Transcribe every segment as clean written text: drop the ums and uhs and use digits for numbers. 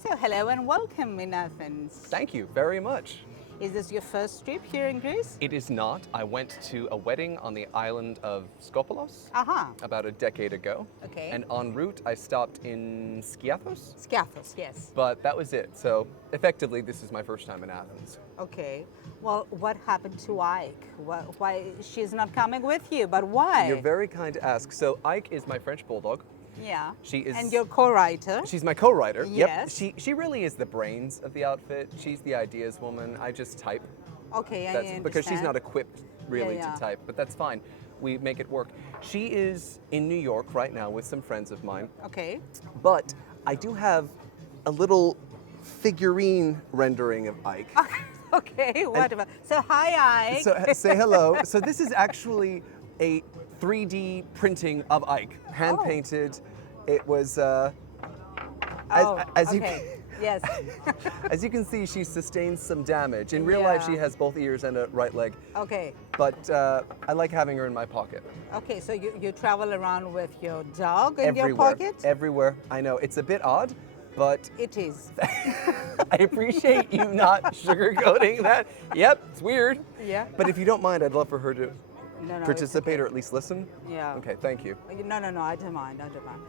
So hello and welcome in Athens. Thank you very much. Is this your first trip here in Greece? It is not. I went to a wedding on the island of Skopelos Aha. about a decade ago. Okay. And en route, I stopped in Skiathos, Skiathos, yes. but that was it. So effectively, this is my first time in Athens. Okay. Well, what happened to Ike? Why she's not coming with you? But why? You're very kind to ask. So Ike is my French bulldog. Yeah. She is. And your co-writer. She's my co-writer. Yes. Yep. She really is the brains of the outfit. She's the ideas woman. I just type. Okay, I That's understand. because she's not equipped really Yeah. to type, but that's fine. We make it work. She is in New York right now with some friends of mine. Okay. But I do have a little figurine rendering of Ike. Okay, whatever. So hi, Ike. So say hello. So this is actually a 3D printing of Ike, hand painted. It was as you okay. Yes. as you can see, she sustained some damage. In real life, she has both ears and a right leg. Okay. But I like having her in my pocket. Okay, so you travel around with your dog in Everywhere. your pocket? Everywhere. I know it's a bit odd, but It is. I appreciate you not sugarcoating that. Yep, it's weird. Yeah. But if you don't mind, I'd love for her to No, it's participate okay. or at least listen. Yeah. Okay, thank you. No, I don't mind, I don't mind.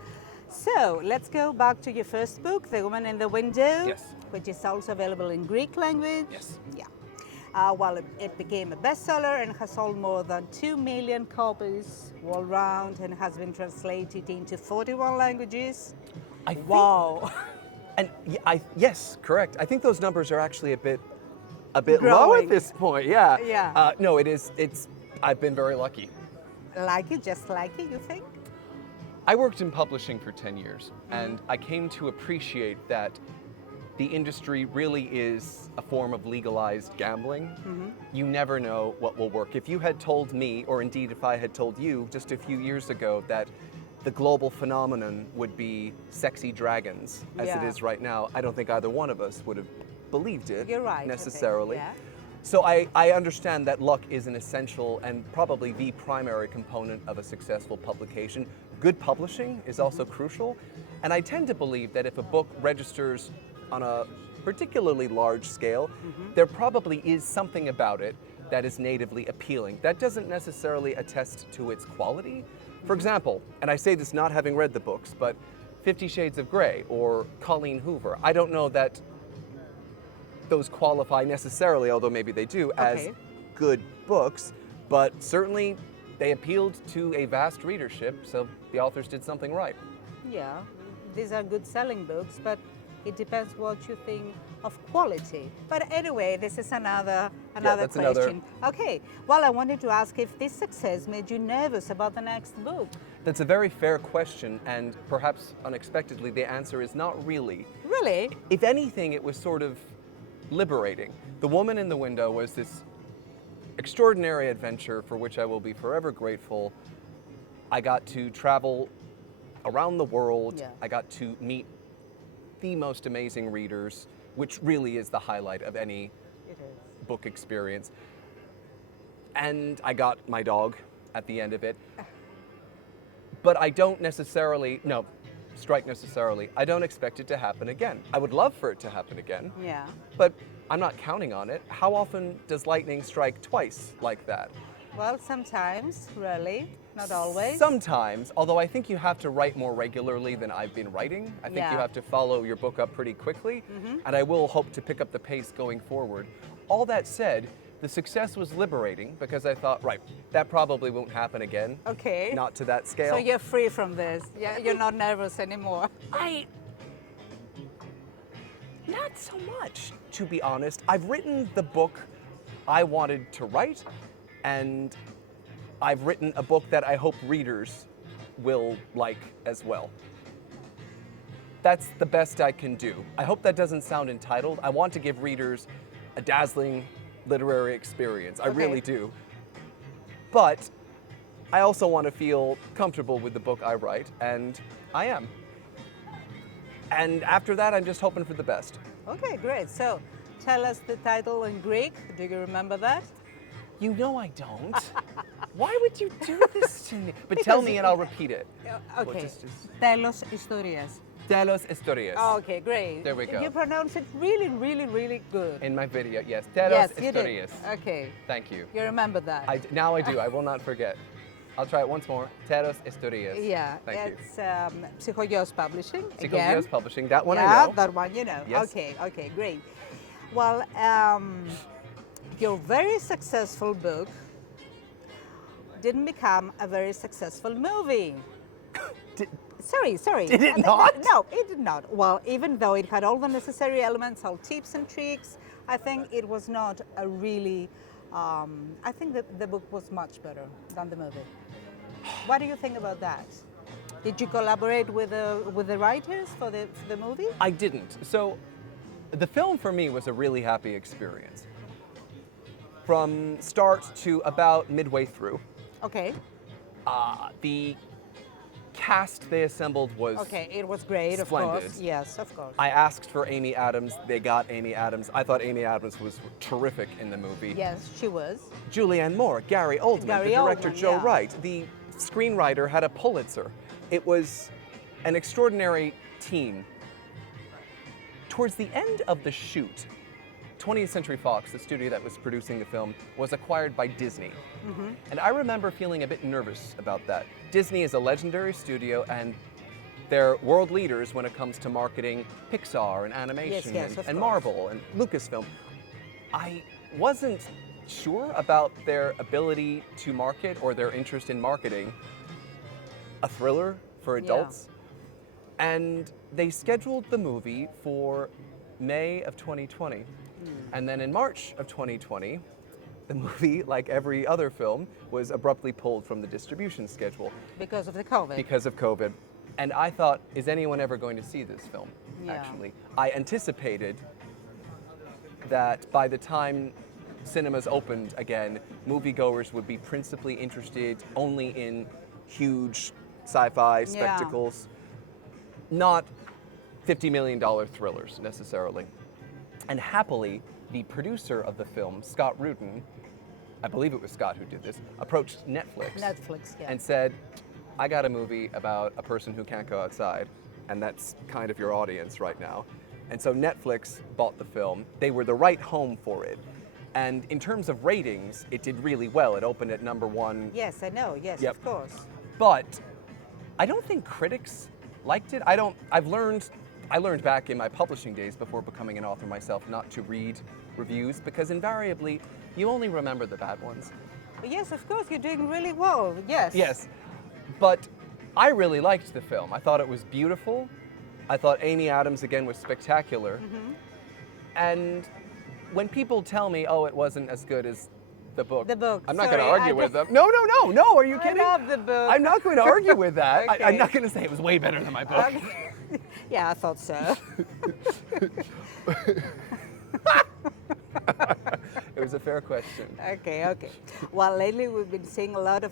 So, let's go back to your first book, The Woman in the Window. Yes. Which is also available in Greek language. Yes. Yeah. Well, it became a bestseller and has sold more than 2 million copies all round and has been translated into 41 languages. I think, Wow. And yes, correct. I think those numbers are actually a bit low at Growing. this point. Yeah. Yeah. No, it is. I've been very lucky. Like it, just like it, you think? I worked in publishing for 10 years, and I came to appreciate that the industry really is a form of legalized gambling. You never know what will work. If you had told me, or indeed if I had told you just a few years ago that the global phenomenon would be sexy dragons, as it Yeah. is right now, I don't think either one of us would have believed it You're right. I think, necessarily. yeah. So I understand that luck is an essential and probably the primary component of a successful publication. Good publishing is also crucial. And I tend to believe that if a book registers on a particularly large scale, there probably is something about it that is natively appealing. That doesn't necessarily attest to its quality. For example, and I say this not having read the books, but 50 Shades of Grey or Colleen Hoover, I don't know that those qualify necessarily, although maybe they do, as Okay. good books, but certainly they appealed to a vast readership, so the authors did something right. Yeah, these are good selling books, but it depends what you think of quality. But anyway, this is another that's another- question. Okay, well, I wanted to ask if this success made you nervous about the next book. That's a very fair question, and perhaps unexpectedly, the answer is not really. Really? If anything, it was sort of liberating. The Woman in the Window was this extraordinary adventure for which I will be forever grateful. I got to travel around the world. Yeah. I got to meet the most amazing readers, which really is the highlight of any It is. book experience. And I got my dog at the end of it. But I don't necessarily, I don't expect it to happen again. I would love for it to happen again, Yeah. but I'm not counting on it. How often does lightning strike twice like that? Well, sometimes, really, not always. Sometimes, although I think you have to write more regularly than I've been writing. I think you Yeah. have to follow your book up pretty quickly, and I will hope to pick up the pace going forward. All that said, the success was liberating because I thought, right, that probably won't happen again. Okay. Not to that scale. So you're free from this. Yeah, you're not nervous anymore. Not so much, to be honest. I've written the book I wanted to write, and I've written a book that I hope readers will like as well. That's the best I can do. I hope that doesn't sound entitled. I want to give readers a dazzling literary experience. I really do. But I also want to feel comfortable with the book I write, and I am. And after that, I'm just hoping for the best. Okay, great. So tell us the title in Greek. Do you remember that? You know I don't. Why would you do this to me? But tell me and I'll repeat it. Okay. just- Τέλος ιστορίας. De los historias. Okay, great. There we go. You pronounce it really, really, really good. In my video, yes. De los Yes, you historias. did. Okay. Thank you. You remember that? Now I do. I will not forget. I'll try it once more. De los historias. Yeah, Thank you. it's Psychoghios Publishing. Psychoghios Publishing. That one I Yeah, know. that one you know. Yes. Okay, great. Well, your very successful book didn't become a very successful movie. Sorry. Did it not? No, it did not. Well, even though it had all the necessary elements, all tips and tricks, I think it was not a really. I think that the book was much better than the movie. What do you think about that? Did you collaborate with the writers for the movie? I didn't. So the film for me was a really happy experience. From start to about midway through, Okay. the cast they assembled was Okay, it was great, splendid. of course. Yes, of course. I asked for Amy Adams, they got Amy Adams. I thought Amy Adams was terrific in the movie. Yes, she was. Julianne Moore, Gary Oldman, Gary the director Oldman, Joe yeah. Wright, the screenwriter had a Pulitzer. It was an extraordinary team. Towards the end of the shoot, 20th Century Fox, the studio that was producing the film, was acquired by Disney. Mm-hmm. And I remember feeling a bit nervous about that. Disney is a legendary studio and they're world leaders when it comes to marketing Pixar and animation Yes, of and course. Marvel and Lucasfilm. I wasn't sure about their ability to market or their interest in marketing a thriller for adults. And they scheduled the movie for May of 2020. And then in March of 2020, the movie, like every other film, was abruptly pulled from the distribution schedule Because of the COVID. because of COVID. And I thought, is anyone ever going to see this film, Yeah. actually? I anticipated that by the time cinemas opened again, moviegoers would be principally interested only in huge sci-fi spectacles, not $50 million thrillers necessarily. And happily, the producer of the film, Scott Rudin, I believe it was Scott who did this, approached Netflix and said, I got a movie about a person who can't go outside, and that's kind of your audience right now. And so Netflix bought the film. They were the right home for it. And in terms of ratings, it did really well. It opened at #1. Yes, I know. Yes, Yep. of course. But I don't think critics liked it. I learned back in my publishing days before becoming an author myself not to read reviews because invariably you only remember the bad ones. Yes, of course. You're doing really well. Yes. Yes, but I really liked the film. I thought it was beautiful. I thought Amy Adams again was spectacular. Mm-hmm. And when people tell me, oh, it wasn't as good as the book, The book, I'm not going to sorry, argue I with them. just- No, are you kidding? I love the book. I'm not going to argue with that. Okay. I'm not going to say it was way better than my book. Okay. Yeah, I thought so. It was a fair question. Okay. Well, lately we've been seeing a lot of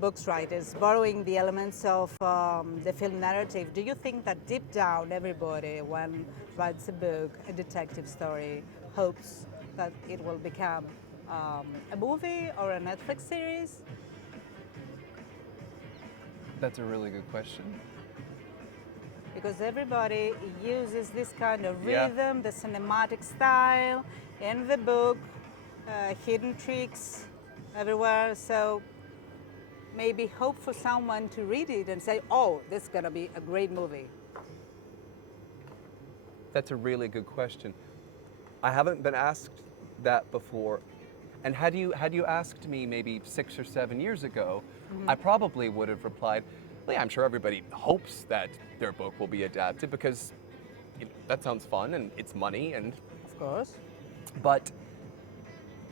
books writers borrowing the elements of the film narrative. Do you think that deep down everybody, when writes a book, a detective story, hopes that it will become a movie or a Netflix series? That's a really good question. Because everybody uses this kind of Yeah. rhythm, the cinematic style in the book, hidden tricks everywhere. So maybe hope for someone to read it and say, oh, this is going to be a great movie. That's a really good question. I haven't been asked that before. And had you asked me maybe 6 or 7 years ago, I probably would have replied, well, yeah, I'm sure everybody hopes that their book will be adapted because that sounds fun and it's money. And Of course. but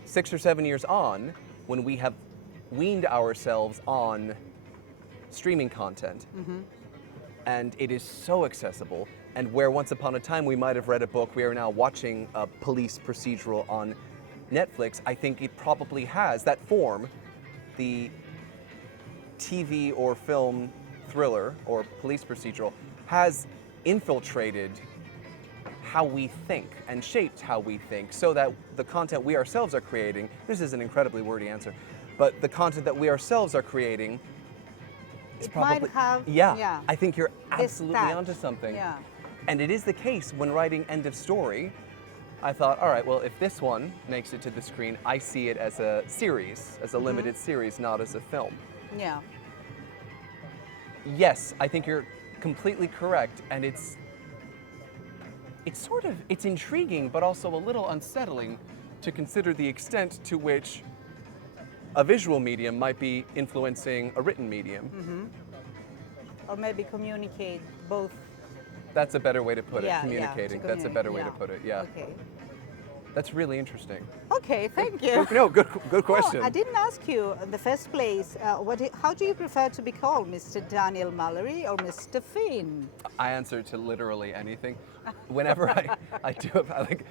6 or 7 years on, when we have weaned ourselves on streaming content, and it is so accessible, and where once upon a time we might have read a book, we are now watching a police procedural on Netflix, I think it probably has that form, the TV or film thriller or police procedural, has infiltrated how we think and shaped how we think so that the content we ourselves are creating, this is an incredibly wordy answer, but the content that we ourselves are creating It's it probably, might have, yeah, I think you're this absolutely touch. onto something. Yeah. And it is the case when writing End of Story. I thought, all right, well, if this one makes it to the screen, I see it as a series, as a limited series, not as a film. Yeah. Yes, I think you're completely correct, and it's intriguing, but also a little unsettling to consider the extent to which a visual medium might be influencing a written medium. Or maybe communicate both. That's a better way to put it, Yeah, communicating. to That's a better way to yeah. put it, yeah. Okay. That's really interesting. Okay, thank you. No, good question. Oh, I didn't ask you in the first place, how do you prefer to be called, Mr. Daniel Mallory or Mr. Finn? I answer to literally anything. Whenever I do, like,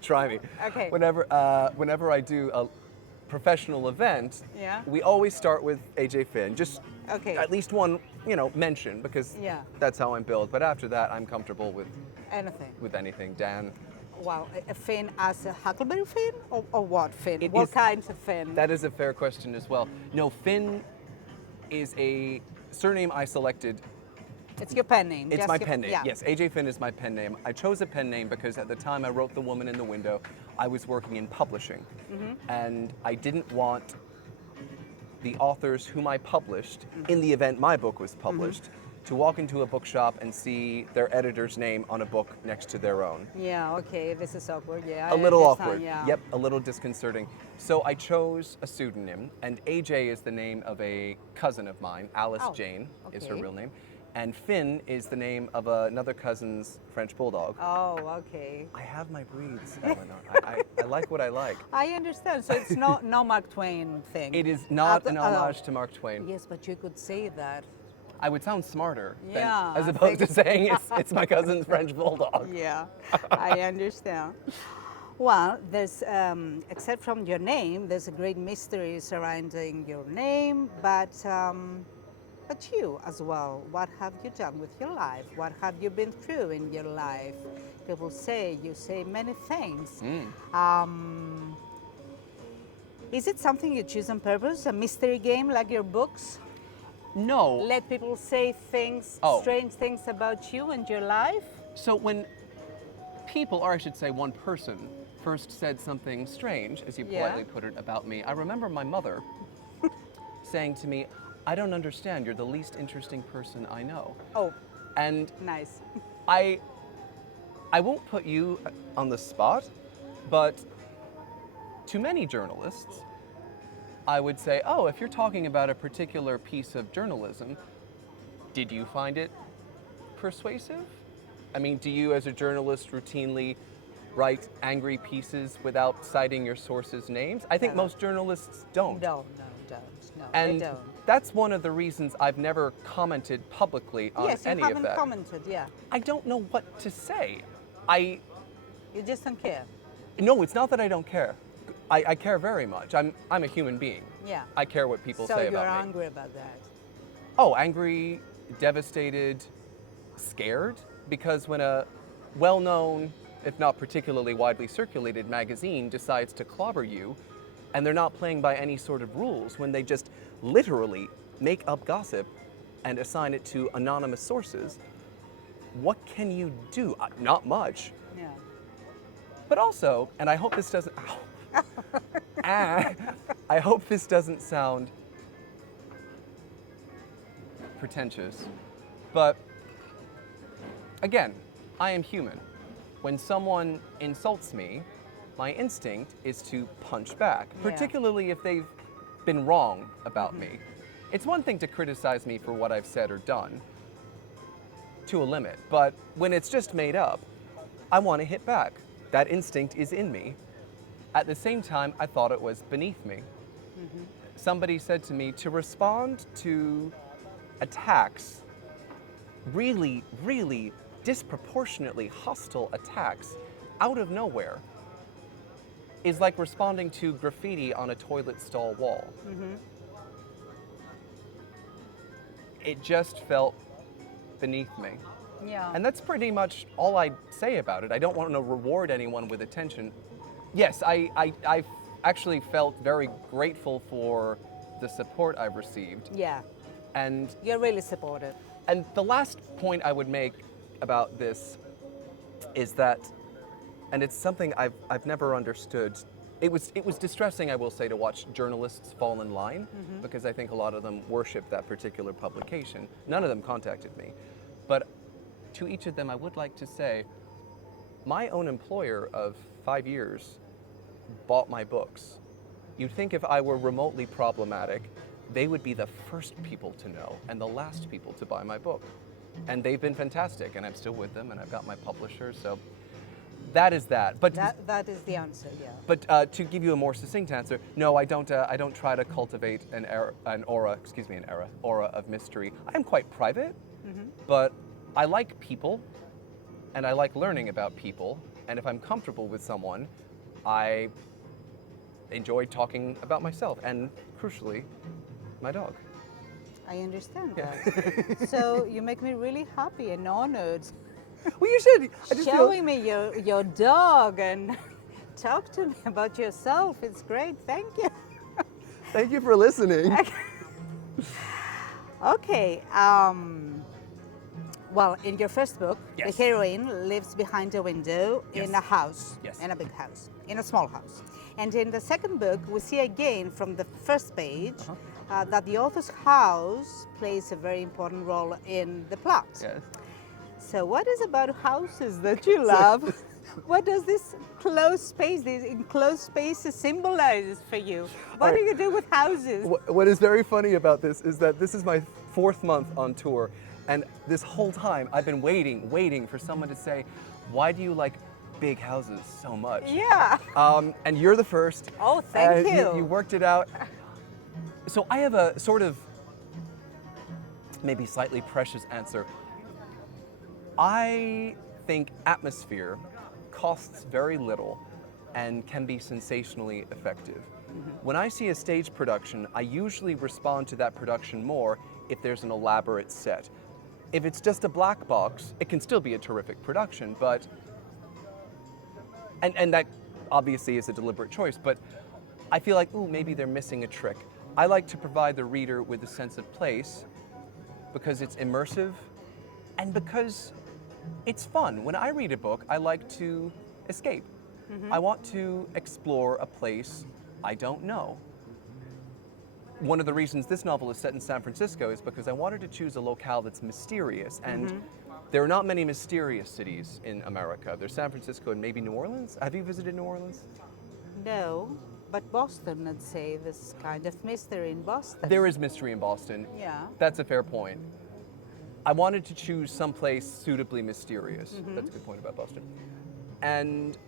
try me. Okay. Whenever I do a professional event, Yeah. we always start with AJ Finn, just Okay. at least one, mention, because Yeah. that's how I'm built. But after that, I'm comfortable with Anything. Dan. Wow, a Finn as a Huckleberry Finn or what Finn? It What is- kinds of Finn? That is a fair question as well. No, Finn is a surname I selected. It's your pen name. It's just my your- pen name. yeah. Yes, AJ Finn is my pen name. I chose a pen name because at the time I wrote The Woman in the Window, I was working in publishing. And I didn't want the authors whom I published, in the event my book was published, to walk into a bookshop and see their editor's name on a book next to their own. Yeah, okay, this is awkward, yeah. A I little understand, awkward. Yeah. Yep, a little disconcerting. So I chose a pseudonym, and AJ is the name of a cousin of mine. Alice Oh, Jane is her okay. real name. And Finn is the name of another cousin's French bulldog. Oh, okay. I have my breeds, Eleanor. I like what I like. I understand. So it's no Mark Twain thing. It is not an Oh. homage to Mark Twain. Yes, but you could say that. I would sound smarter Yeah, as I opposed to think- saying it's my cousin's French bulldog. Yeah, I understand. Well, there's, except from your name, there's a great mystery surrounding your name, but you as well. What have you done with your life? What have you been through in your life? People say you say many things. Is it something you choose on purpose? A mystery game like your books? No. Let people say things, Oh. strange things about you and your life? So when people, or I should say one person, first said something strange, as you Yeah. politely put it, about me, I remember my mother saying to me, I don't understand, you're the least interesting person I know. Oh, And nice. I won't put you on the spot, but to many journalists, I would say, oh, if you're talking about a particular piece of journalism, did you find it persuasive? I mean, do you as a journalist routinely write angry pieces without citing your sources' names? I think No. most journalists don't. No, don't. No, And they don't. that's one of the reasons I've never commented publicly on Yes, you any of haven't that. commented, yeah. I don't know what to say. You just don't care. No, it's not that I don't care. I care very much. I'm a human being. Yeah. I care what people So say you're about me. angry about that. Oh, angry, devastated, scared, because when a well-known, if not particularly widely circulated magazine decides to clobber you, and they're not playing by any sort of rules, when they just literally make up gossip and assign it to anonymous sources, what can you do? Not much. Yeah. But also, and I hope this doesn't, I hope this doesn't sound pretentious, but again, I am human. When someone insults me, my instinct is to punch back, Yeah. particularly if they've been wrong about me. It's one thing to criticize me for what I've said or done, to a limit, but when it's just made up, I want to hit back. That instinct is in me. At the same time, I thought it was beneath me. Somebody said to me, to respond to attacks, really, really disproportionately hostile attacks out of nowhere, is like responding to graffiti on a toilet stall wall. It just felt beneath me. Yeah. And that's pretty much all I say about it. I don't want to reward anyone with attention. Yes, I actually felt very grateful for the support I've received. Yeah. And You're really supportive. And the last point I would make about this is that, and it's something I've never understood. It was distressing, I will say, to watch journalists fall in line, because I think a lot of them worship that particular publication. None of them contacted me. But to each of them, I would like to say, my own employer of 5 years bought my books. You'd think if I were remotely problematic, they would be the first people to know and the last people to buy my book. And they've been fantastic, and I'm still with them, and I've got my publisher, so that is that. But that is the answer, yeah. But to give you a more succinct answer, no, I don't try to cultivate an aura of mystery. I'm quite private, but I like people, and I like learning about people, and if I'm comfortable with someone, I enjoy talking about myself, and crucially, my dog. I understand that. So you make me really happy and honored. Well, you should. I just Showing me your dog and talk to me about yourself. It's great. Thank you. Thank you for listening. Okay. Well, in your first book, Yes. the heroine lives behind a window in a house, Yes. in a big house, in a small house. And in the second book, we see again from the first page that the author's house plays a very important role in the plot. Yes. So what is about houses that you love? What does this closed space, these enclosed spaces symbolize for you? What do you do with houses? What is very funny about this is that this is my 4th month on tour, and this whole time I've been waiting for someone to say, why do you like big houses so much? Yeah. And you're the first. Oh, thank and you. You worked it out. So I have a sort of maybe slightly precious answer. I think atmosphere costs very little and can be sensationally effective. When I see a stage production, I usually respond to that production more if there's an elaborate set. If it's just a black box, it can still be a terrific production, but and that obviously is a deliberate choice, but I feel like, ooh, maybe they're missing a trick. I like to provide the reader with a sense of place because it's immersive and because it's fun. When I read a book, I like to escape. I want to explore a place I don't know. One of the reasons this novel is set in San Francisco is because I wanted to choose a locale that's mysterious, and there are not many mysterious cities in America. There's San Francisco and maybe New Orleans. Have you visited New Orleans? No, but Boston, I'd say, this kind of mystery in Boston. There is mystery in Boston. Yeah. That's a fair point. I wanted to choose someplace suitably mysterious. That's a good point about Boston. And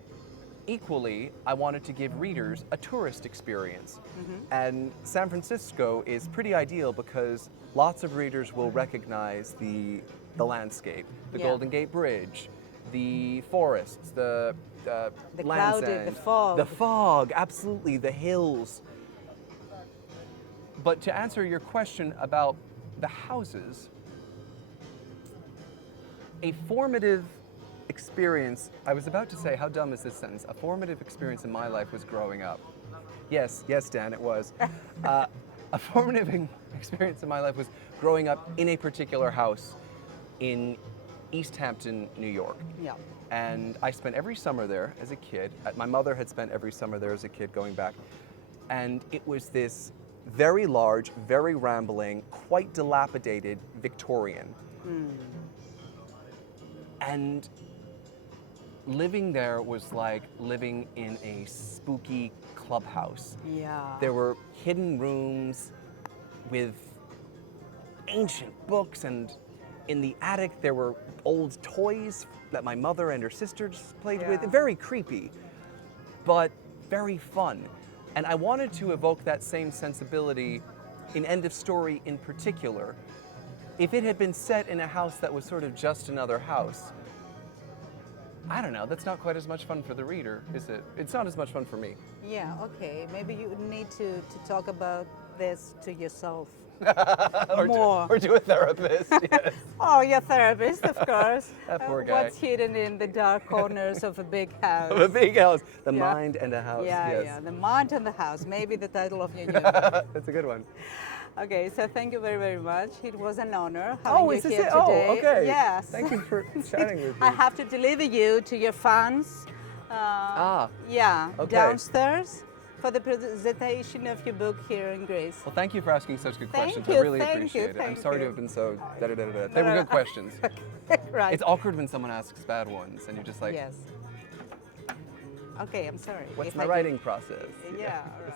equally, I wanted to give readers a tourist experience. And San Francisco is pretty ideal because lots of readers will recognize the landscape, the Yeah. Golden Gate Bridge, the forests, the Land's cloudy, the End, fog. the fog, absolutely, the hills. But to answer your question about the houses, a formative experience, I was about to say, how dumb is this sentence? A formative experience in my life was growing up. Yes, Dan, it was. A formative experience in my life was growing up in a particular house in East Hampton, New York. Yeah. And I spent every summer there as a kid. My mother had spent every summer there as a kid going back. And it was this very large, very rambling, quite dilapidated Victorian. And living there was like living in a spooky clubhouse. Yeah. There were hidden rooms with ancient books, and in the attic there were old toys that my mother and her sisters played with. Yeah. Very creepy, but very fun. And I wanted to evoke that same sensibility in End of Story in particular. If it had been set in a house that was sort of just another house, I don't know, that's not quite as much fun for the reader, is it? It's not as much fun for me. Yeah, okay. Maybe you need to talk about this to yourself. Or to a therapist, yes. Oh, your therapist, of course. That poor guy. What's hidden in the dark corners of a big house? A big house. The Yeah. mind and a house, Yeah, yes. yeah. The mind and the house. Maybe the title of your new book. That's a good one. Okay, so thank you very, very much. It was an honor having Oh, you is this here it? today. Oh, okay. Yes. Thank you for chatting with me. I have to deliver you to your fans. Yeah, okay. downstairs for the presentation of your book here in Greece. Well, thank you for asking such good Thank questions. you, I really thank appreciate you, it. I'm thank sorry to you. have been so da-da-da-da-da. They were good questions. Right. It's awkward when someone asks bad ones and you're just like, Yes. Okay, I'm sorry. what's if my I did- writing process? Yeah, all right.